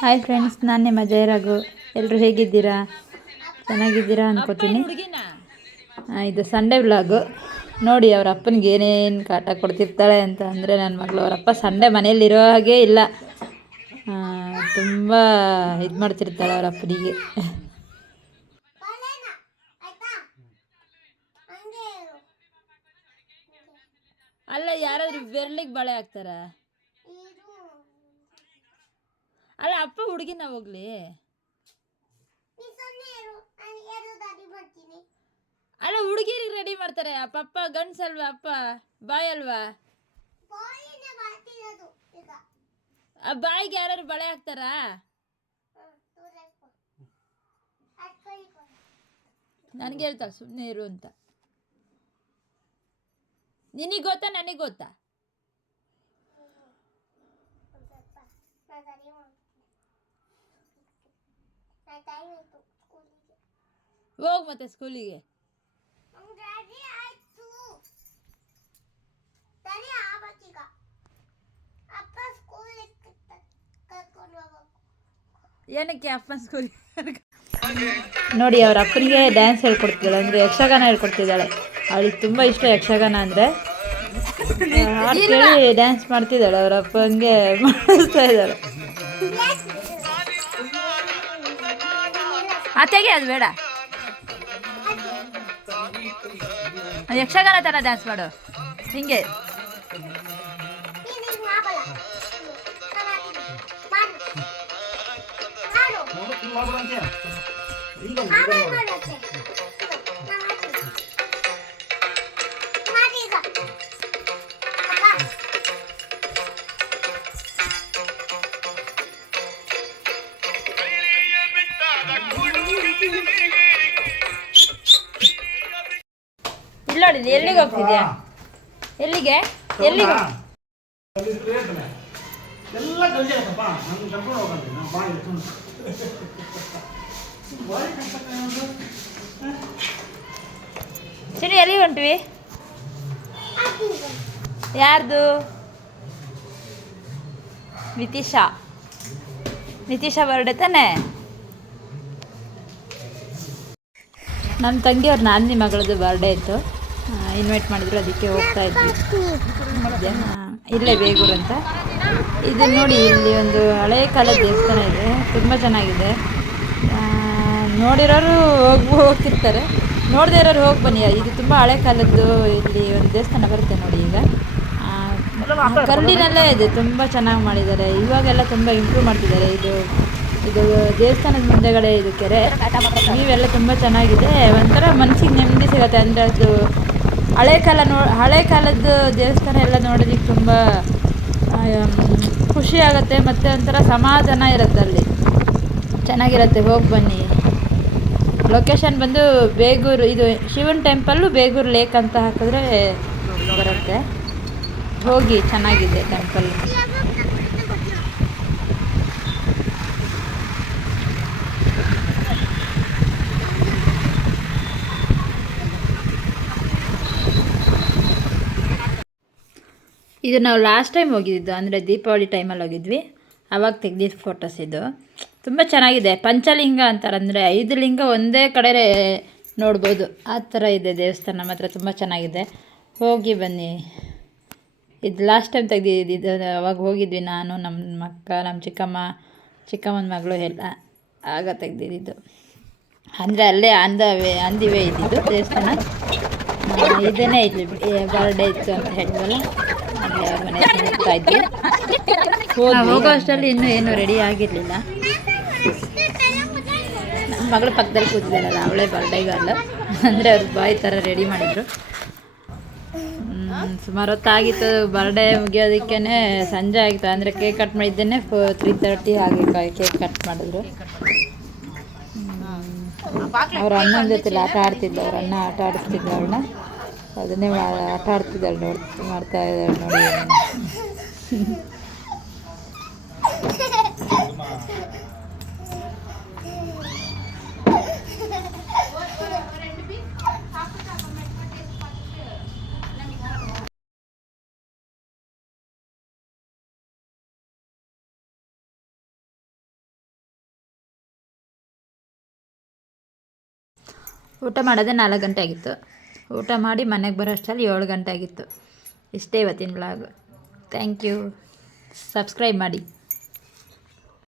Hi friends, ನಾನು ನಿಮ್ಮ ಜಯರಾಘು. ಎಲ್ಲರೂ ಹೇಗಿದ್ದೀರಾ? ಚೆನ್ನಾಗಿದ್ದೀರಾ ಅಂದ್ಕೋತೀನಿ. ಇದು ಸಂಡೇ ವ್ಲಾಗು. ನೋಡಿ, ಅವ್ರ ಅಪ್ಪನಿಗೆ ಏನೇನು ಕಾಟ ಕೊಡ್ತಿರ್ತಾಳೆ ಅಂತ. ಅಂದರೆ ನನ್ನ ಮಗಳು ಅವರಪ್ಪ ಸಂಡೇ ಮನೇಲಿರೋ ಹಾಗೆ ಇಲ್ಲ, ತುಂಬ ಇದು ಮಾಡ್ತಿರ್ತಾಳೆ ಅವ್ರ ಅಪ್ಪನಿಗೆ. ಅಲ್ಲ, ಯಾರಾದ್ರೂ ಬೆರ್ಲಿಗೆ ಬಳೆ ಹಾಕ್ತಾರ? ಅಲ್ಲ, ಅಪ್ಪ ಹುಡುಗಿನ ಹೋಗ್ಲಿ. ಅಲ್ಲ, ಹುಡುಗಿರಿಗೆ ರೆಡಿ ಮಾಡ್ತಾರೆ. ಅಪ್ಪ ಗಂಡ್ಸಲ್ವಾ? ಅಪ್ಪ ಬಾಯ್ ಅಲ್ವಾ? ಆ ಬಾಯಿಗೆ ಯಾರು ಬಳೆ ಹಾಕ್ತಾರಾ? ನನಗೆ ಹೇಳ್ತಾರೆ ಸುಮ್ಮನೆ ಇರು ಅಂತ. ನಿನಗೆ ಗೊತ್ತಾ, ನನಗೆ ಗೊತ್ತಾ? ಹೋಗ್ ಮತ್ತೆ ಸ್ಕೂಲಿಗೆ. ಏನಕ್ಕೆ ಅಪ್ಪ ಸ್ಕೂಲಿಗೆ? ನೋಡಿ, ಅವ್ರ ಅಪ್ಪನಿಗೆ ಡ್ಯಾನ್ಸ್ ಹೇಳ್ಕೊಡ್ತಿದ್ದಾಳೆ, ಅಂದರೆ ಯಕ್ಷಗಾನ ಹೇಳ್ಕೊಡ್ತಿದ್ದಾಳೆ. ಅವಳಿಗೆ ತುಂಬ ಇಷ್ಟ ಯಕ್ಷಗಾನ ಅಂದರೆ. ಹಾಡು ಕೇಳಿ ಡ್ಯಾನ್ಸ್ ಮಾಡ್ತಿದ್ದಾಳೆ, ಅವ್ರ ಅಪ್ಪನಿಗೆ ಮಾಡಿಸ್ತಾ ಇದ್ದಾಳೆ. ಅತ್ತೆಗೆ ಅದು ಬೇಡ, ಯಕ್ಷಗಾನ ಥರ ಡ್ಯಾನ್ಸ್ ಮಾಡು ಹಿಂಗೆ. ಇಲ್ಲ ನೋಡಿ, ಎಲ್ಲಿಗೆ ಹೋಗ್ತಿದ್ಯಾ? ಎಲ್ಲಿಗೆ ಎಲ್ಲಿಗೆ? ಸರಿ, ಎಲ್ಲಿಗೆ ಹೊಂಟ್ವಿ? ಯಾರ್ದು? ನಿತೀಶಾ ಬರ್ಡೇ ತಾನೆ? ನಮ್ಮ ತಂಗಿಯವ್ರ ನಾದಿನಿ ಮಗಳದ್ದು ಬರ್ಡೇ ಇತ್ತು, ಇನ್ವೈಟ್ ಮಾಡಿದ್ರು, ಅದಕ್ಕೆ ಹೋಗ್ತಾ ಇದ್ವಿ. ಇಲ್ಲೇ ಬೇಗೂರು ಅಂತ. ಇದು ನೋಡಿ, ಇಲ್ಲಿ ಒಂದು ಹಳೆ ಕಾಲದ ದೇವಸ್ಥಾನ ಇದೆ, ತುಂಬ ಚೆನ್ನಾಗಿದೆ. ನೋಡಿರೋರು ಹೋಗ್ತಿರ್ತಾರೆ, ನೋಡದೇ ಇರೋರು ಹೋಗಿ ಬನ್ನಿ. ಇದು ತುಂಬ ಹಳೆ ಕಾಲದ್ದು. ಇಲ್ಲಿ ಒಂದು ದೇವಸ್ಥಾನ ಬರುತ್ತೆ ನೋಡಿ, ಈಗ ಕಲ್ಲಿನಲ್ಲೇ ಇದೆ, ತುಂಬ ಚೆನ್ನಾಗಿ ಮಾಡಿದ್ದಾರೆ. ಇವಾಗೆಲ್ಲ ತುಂಬ ಇಂಪ್ರೂವ್ ಮಾಡ್ತಿದ್ದಾರೆ. ಇದು ದೇವಸ್ಥಾನದ ಮುಂದೆಗಡೆ ಇದು ಕೆರೆ, ನೀವೆಲ್ಲ ತುಂಬ ಚೆನ್ನಾಗಿದೆ. ಒಂಥರ ಮನಸ್ಸಿಗೆ ನೆಮ್ಮದಿ ಸಿಗುತ್ತೆ. ಅಂದರೆ ಅದು ಹಳೆ ಕಾಲದ್ದು ದೇವಸ್ಥಾನ ಎಲ್ಲ ನೋಡೋದಕ್ಕೆ ತುಂಬ ಖುಷಿ ಆಗುತ್ತೆ, ಮತ್ತು ಒಂಥರ ಸಮಾಧಾನ ಇರುತ್ತೆ ಅಲ್ಲಿ, ಚೆನ್ನಾಗಿರುತ್ತೆ. ಹೋಗಿ ಬನ್ನಿ. ಲೊಕೇಶನ್ ಬಂದು ಬೇಗೂರು, ಇದು ಶಿವನ್ ಟೆಂಪಲ್ಲು, ಬೇಗೂರು ಲೇಕ್ ಅಂತ ಹಾಕಿದ್ರೆ ಬರುತ್ತೆ. ಹೋಗಿ, ಚೆನ್ನಾಗಿದೆ ಟೆಂಪಲ್. ಇದು ನಾವು ಲಾಸ್ಟ್ ಟೈಮ್ ಹೋಗಿದ್ದು, ಅಂದರೆ ದೀಪಾವಳಿ ಟೈಮಲ್ಲಿ ಹೋಗಿದ್ವಿ, ಆವಾಗ ತೆಗ್ದಿದ್ದು ಫೋಟೋಸ್. ಇದು ತುಂಬ ಚೆನ್ನಾಗಿದೆ. ಪಂಚಲಿಂಗ ಅಂತಾರೆ, ಅಂದರೆ 5 ಲಿಂಗ ಒಂದೇ ಕಡೆ ನೋಡ್ಬೋದು, ಆ ಥರ ಇದೆ ದೇವಸ್ಥಾನ. ಮಾತ್ರ ತುಂಬ ಚೆನ್ನಾಗಿದೆ. ಹೋಗಿ ಬನ್ನಿ. ಇದು ಲಾಸ್ಟ್ ಟೈಮ್ ತೆಗ್ದಿದ್ದು, ಅವಾಗ ಹೋಗಿದ್ವಿ ನಾನು, ನಮ್ಮ ಅಕ್ಕ, ನಮ್ಮ ಚಿಕ್ಕಮ್ಮನ ಮಗಳು ಎಲ್ಲ, ಆಗ ತೆಗ್ದಿದ್ದು. ಅಂದರೆ ಅಲ್ಲೇ ಅಂದಿವೆ ಇದ್ದಿದ್ದು ದೇವಸ್ಥಾನ. ಇದೇನೇ ಇಲ್ಲಿ ಬರ್ಡೇ ಇತ್ತು ಅಂತ ಹೇಳಿದ್ವಲ್ಲ, ಅಲ್ಲಿ ಅವ್ರ ಮನೆ ಹೋಗ್ತಾ ಇದ್ವಿ. ಹೋಗೋ ಅಷ್ಟರಲ್ಲಿ ಇನ್ನೂ ಏನೂ ರೆಡಿ ಆಗಿರಲಿಲ್ಲ. ನಮ್ಮ ಮಗಳು ಪಕ್ಕದಲ್ಲಿ ಕೂತಿದ್ದಾಳಲ್ಲ, ಅವಳೇ ಬರ್ಡೇಗಲ್ಲ, ಅಂದರೆ ಅವ್ರ ಬಾಯ್ ಥರ ರೆಡಿ ಮಾಡಿದರು. ಸುಮಾರು ಹೊತ್ತಾಗಿತ್ತು ಬರ್ಡೇ ಮುಗಿಯೋದಕ್ಕೇ, ಸಂಜೆ ಆಗಿತ್ತು. ಅಂದರೆ ಕೇಕ್ ಕಟ್ ಮಾಡಿದ್ದೇನೆ 3:30 ಹಾಗೆ ಕೇಕ್ ಕಟ್ ಮಾಡಿದ್ರು. ಅವ್ರ ಅಣ್ಣನ ಜೊತೆ ಆಟ ಆಡ್ತಿದ್ದ, ಅವ್ರ ಅಣ್ಣ ಆಟ ಆಡಿಸ್ತಿದ್ದ ಅವ್ಳನ್ನ, ಅದನ್ನೇ ಆಟ ಆಡ್ತಿದ್ದಾಳೆ, ಮಾಡ್ತಾ ಇದ್ದಾಳೆ ನೋಡಿ. ಊಟ ಮಾಡೋದೇ 4 ಗಂಟೆ ಆಗಿತ್ತು. ಊಟ ಮಾಡಿ ಮನೆಗೆ ಬರೋ ಅಷ್ಟರಲ್ಲಿ 7 ಗಂಟೆ ಆಗಿತ್ತು. ಇಷ್ಟೇ ಇವತ್ತಿನ ವ್ಲಾಗ್. Thank you. ಸಬ್ಸ್ಕ್ರೈಬ್ ಮಾಡಿ.